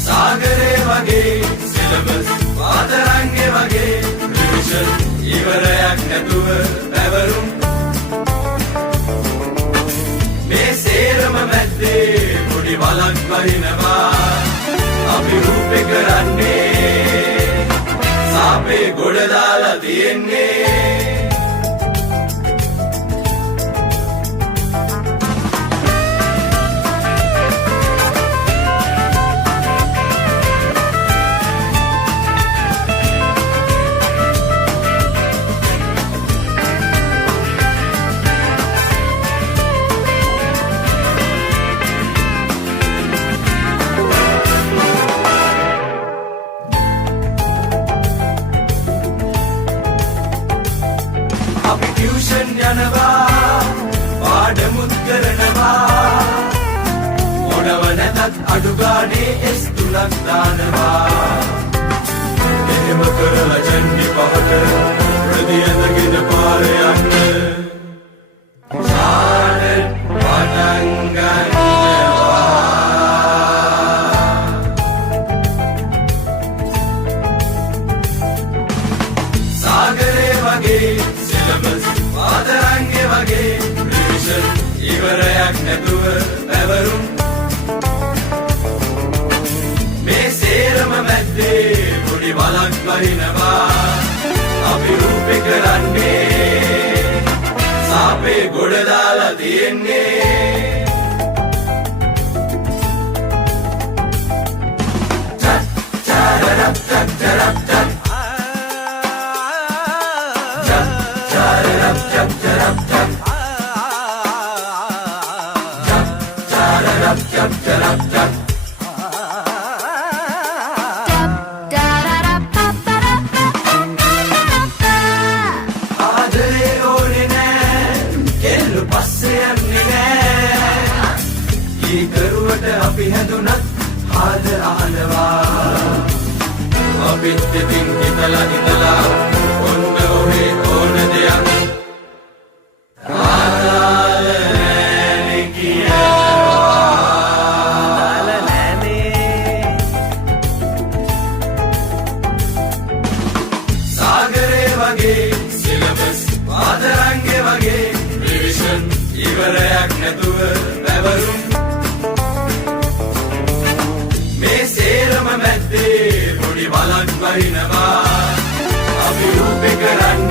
सागरे वगे सिलेबस वादरंगे वगे रिविजन इवरයක් නැතුව පැවරුම් මේ සේරම මැද්දේ පොඩි වලක් වහිනවා අපි රූපේ කරන්නේ සාපේ ගොඩ දාලා තියෙන්නේ අපි ටියුෂන් යනවා පාඩමුත් කරනවා මොනව නැතත් අඩු ගානේ S3ක් දානවා එහෙම කරලා ජන්නේ පහට ප්‍රතියඳගෙන පාර යන්න සාරෙන් පටන් ගන්නවා සාගරේ වගේ वादरंगे वगे रिविजन इवरයක් නැතුව පැවරුම් මේ සේරම මැද්දේ පොඩි වලක් වහිනවා අපි රූපේ කරන්නේ සාපේ ගොඩ දාලා තියෙන්නේ ආදරේ ඕනේ නෑ කෙල්ල පස්සේ යන්නේ නෑ ඊ කරුවට අපි හැදුනත් ආදර අහනවා අපිත් ඉතින් හිතලා ඔන්න ඔහේ ඕන දෙයක් सिलेबस वादरंगे वगे रिविजन इवरයක් නැතුව පැවරුම් මේ සේරම මැද්දේ පොඩි වලක් වහිනවා අපි රූපේ කරන්නේ